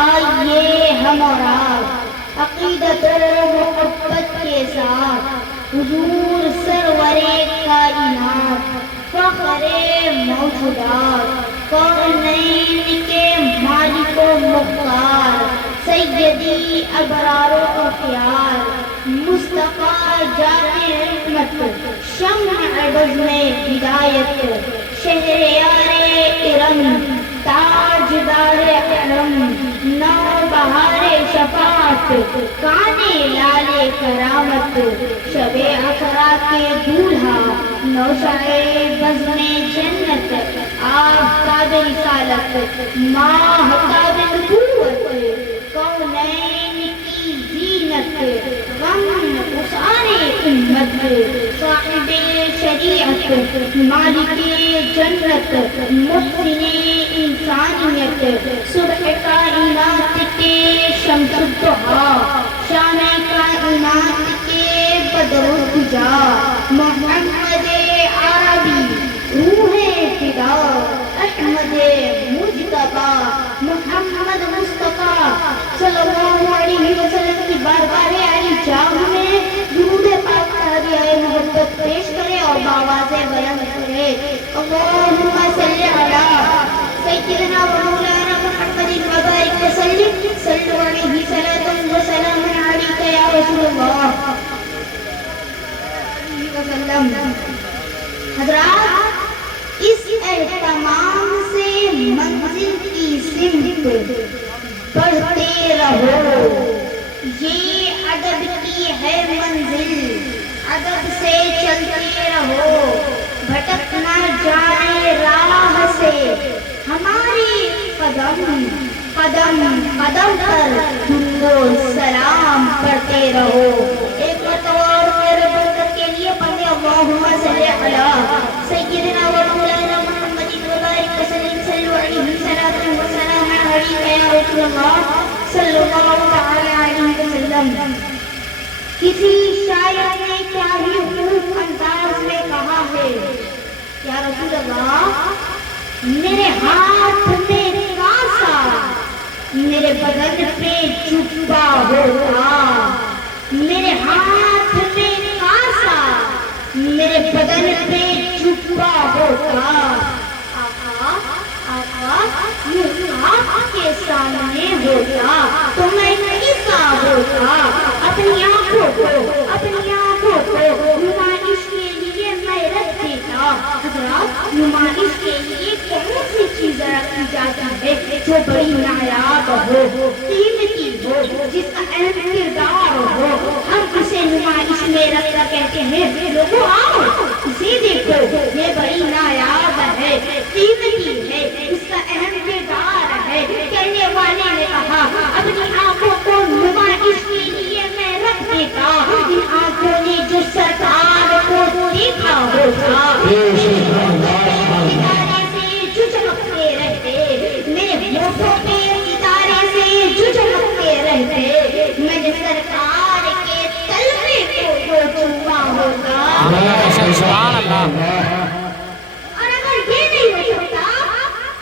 آئیے ہم اور آپ عقیدت و محبت کے ساتھ حضور سرور کائنات فخر موجودات کونین کے مالک و مختار سیدی ابرار و اخیار مصطفیٰ جامع رحمت شمع بزم ہدایت شہریار ارم تاجدار علم نوبہار شفاعت کانے لال کرامت شب اقرا کے دولہا نوشہ بزم جنت آفتاب رسالت ماہتاب نبوت کونین کی زینت غم اسارے امت صاحب شریعت مالک جنت محسن انسانیت صبح کائنات کے شمس الضحیٰ شام کائنات کے بدر الدجا محمد عربی روح فدا احمد مجتبی محمد مصطفیٰ صلی اللہ علیہ وسلم کی بارگاہ علی جام میں درود پاک ہدیہ محبت پیش کرے اور بآواز بلند کرے اللہم صلی علی سیدنا و مولانا محمد وبارک وسلم صلو علیہ صلاۃ و سلام علیک یا رسول اللہ وسلم۔ حضرات اس اہتمام سے منزل کی سمت بڑھتے رہو، یہ ادب کی ہے منزل، ادب سے چلتے رہو، بھٹک نہ جائے راہ سے ہماری قدم قدم قدم پر درود و سلام پڑھتے رہو۔ ایک مرتبہ اور میرے برکت کے لیے پڑھیں اللہم صلی علی سیدنا و مولانا محمد وبارک وسلم صلو علیہ صلاۃ و سلام علیک یا رسول اللہ صلی اللہ تعالی علیہ وسلم۔ کسی شاعر نے کیا ہی خوب انداز میں کہا ہے، یا رسول اللہ میرے ہاتھ میں کاسا میرے بدن پہ جبہ ہوتا، میرے ہاتھ میں کاسا میرے بدن پہ جبہ ہوتا، آقا آپ کے سامنے ہوتا تو میں کیسا ہوتا، اپنی آنکھوں کو نمائش کے لیے میں رکھ دیتا۔ حضرات نمائش کے لیے کون سی چیز رکھی جاتی ہے جو بڑی نایاب ہو، قیمتی ہو، جس کا اہم کردار ہو، ہم اسے نمائش میں رکھ کر کہتے ہیں لوگوں آؤ اسے دیکھو، یہ بڑی نایاب ہے، قیمتی ہے، اس کا اہم کردار ہے۔ کہنے والے نے کہا اپنی آنکھوں کو نمائش کے لیے میں رکھ دیتا، ان آنکھوں نے جو سرکار کو دیکھا ہوتا ستارے سے جو چمکتے رہتے، میرے ہونٹوں پہ ستارے سے جو چمکتے رہتے، میں نے سرکار کے تلوے کو جو چھپا ہوتا۔ سبحان اللہ۔ اور اگر یہ نہیں ہو سکتا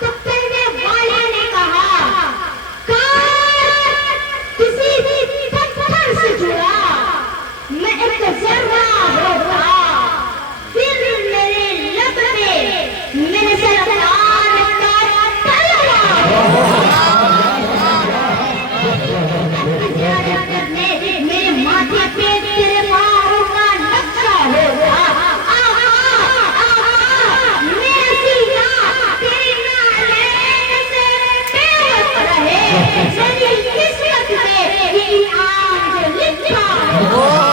تو کہنے والے نے کہا کسی بھی پتھر سے جڑا میں ایک ذرہ ہوتا، پھر میرے لب پہ میرے سرکار کا تلوا میرے ماتھے پہ تیرے پاؤں کا نقشہ ہوتا، میرا سینہ تیری نعلین سے پیوست رہے، میری قسمت میں انعام جو لکھا ہوتا۔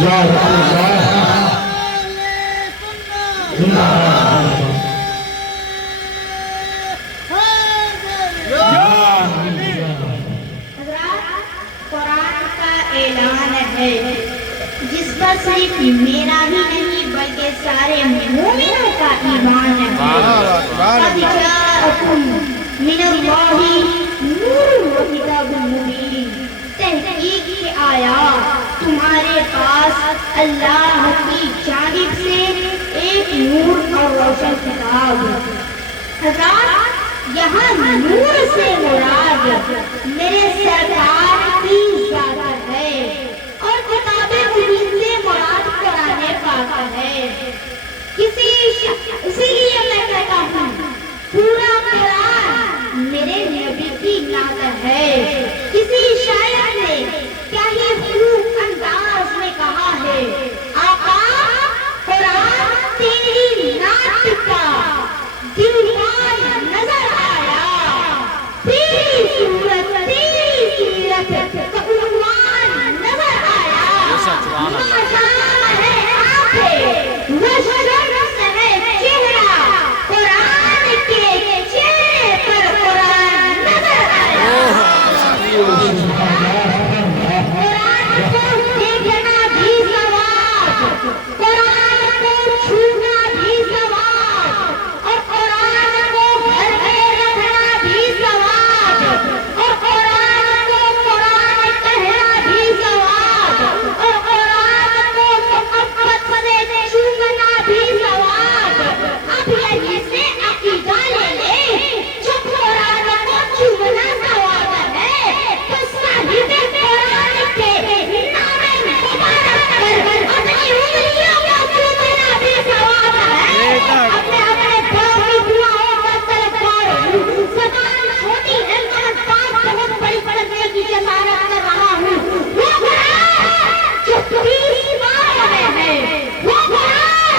یا رسول اللہ حضرات قرآن کا اعلان ہے جس پر صرف میرا ہی نہیں بلکہ سارے مومنوں کا ایمان ہے۔ قد جاءکم من اللہ نور و کتاب مبین، تحقیق کی آیات تمہارے پاس اللہ کی جانب سے ایک نور اور روشن کتاب ہے۔ حضرات یہاں نور سے مراد میرے سرکار کی ذات ہے اور کتاب مبین سے مراد قرآن پاک ہے۔ اسی لیے میں کہتا ہوں پورا قرآن میرے نبی کی نعت ہے۔ کسی شاعر نے کیا ہی خوب انداز میں کہا ہے، آقا قرآن تیری نعت کا دیوان نظر آیا، تیری صورت تیری سیرت کا عنوان نظر آیا، ماجام ہے آنکھیں وشمس ہے چہرہ، قرآن کے چہرے پر قرآن نظر آیا۔ قرآن کو دیکھنا بھی ثواب، قرآن کو چھونا بھی ثواب، اور قرآن کو گھر میں رکھنا بھی ثواب، اور قرآن کو قرآن کہنا بھی ثواب، اور قرآن کو محبت سے چھونا بھی ثواب۔ اب یہیں سے عقیدہ لے لے، جب قرآن کو چھونا ثواب ہے تو صاحب قرآن کے نام مبارک پر اپنی انگلیوں کو چومنا بھی ثواب ہے۔ اپنے بڑوں کی دعاؤں کا طلبگار ہوں، زبان چھوٹی ہے مگر بات بہت بڑی کرنے کی جسارت کر رہا ہوں۔ وہ قرآن جو 30 بار میں ہے، وہ قرآن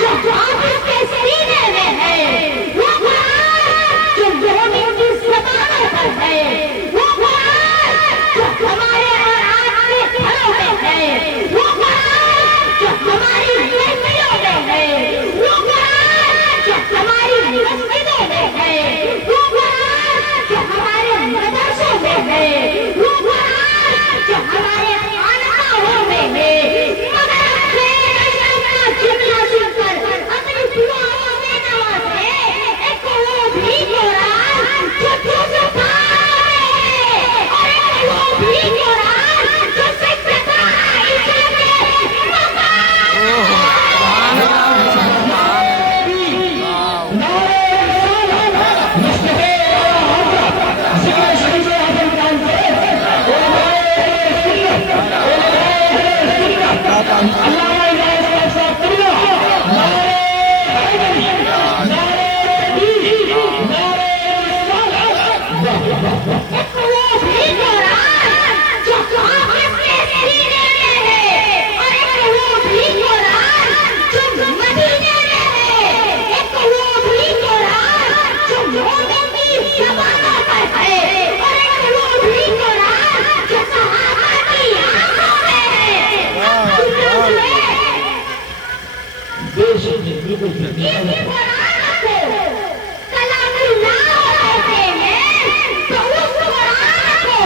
جو حافظ کے سینے میں ہے، وہ قرآن جو مومن کی زبانوں پر ہے، وہ قرآن جو ہمارے اور آپ کے گھروں میں ہے، وہ قرآن جو ہماری محفلوں میں ہے، وہ قرآن جو ہماری مسجدوں میں ہے، وہ قرآن جو ہمارے مدرسوں میں ہے، وہ قرآن جو ہمارے خانقاہوں میں ہے، مگر خیر اشرف کا جملہ سن کر اپنی دعاؤں سے نوازے ایک وہ بھی قرآن جو دوزخ ہے، اور ایک وہ بھی قرآن جو سیدتنا عائشہ کے مقام ایک وہ بھی قرآن جو حافظ کے سینے میں ہے، اور ایک وہ بھی قرآن جو مدینے میں ہے، ایک وہ بھی قرآن جو مومن کی زبانوں پر ہے، اور ایک وہ بھی قرآن جو صحابہ کی آنکھوں میں ہے۔ اسی قرآن کو کلام اللہ کہتے ہیں، تو اس قرآن کو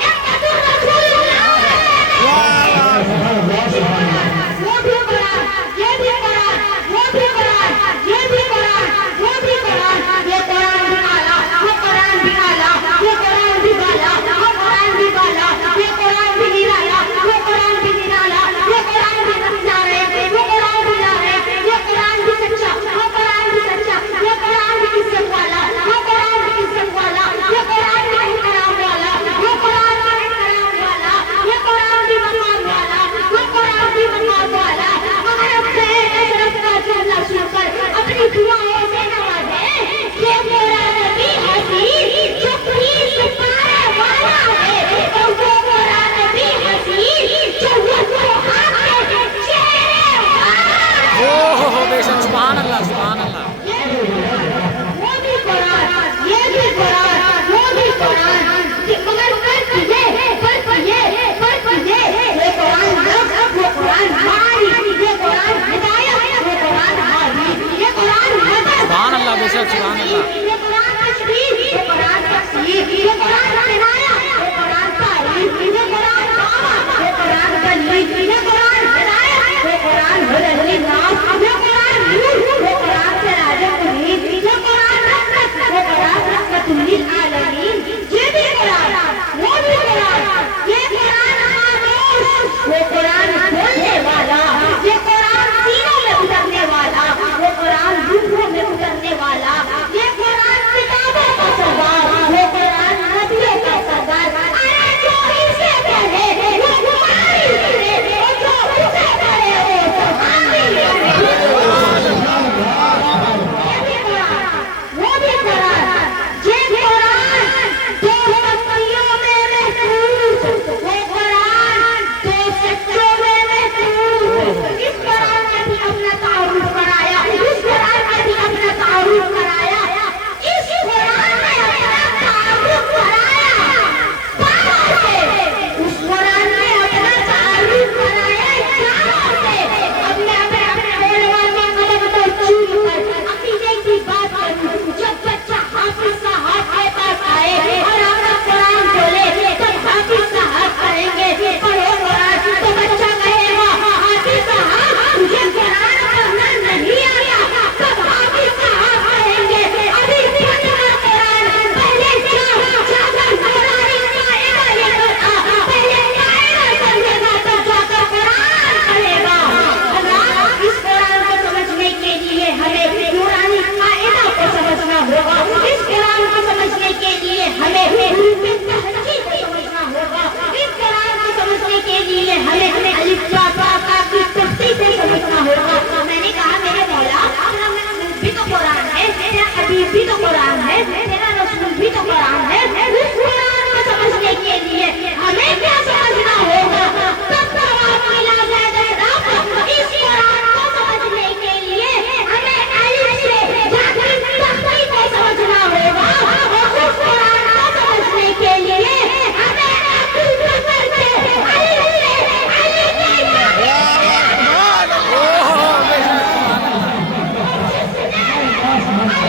محمد رسول اللہ وہ بھی قرآن، یہ بھی قرآن، وہ بھی قرآن، یہ بھی قرآن، وہ بھی قرآن، یہ قرآن بھی اعلیٰ، وہ قرآن بھی اعلیٰ، یہ قرآن بھی بالا، وہ قرآن بھی بالا، یہ قرآن بھی نرالا، وہ قرآن بھی نرالا، یہ قرآن بھی سمجھا رہے، وہ قرآن بھی لا رہے، یہ قرآن بھی سچا، وہ قرآن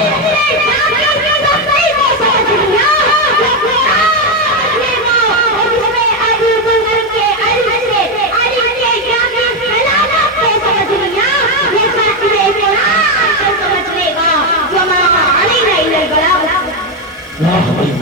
ہے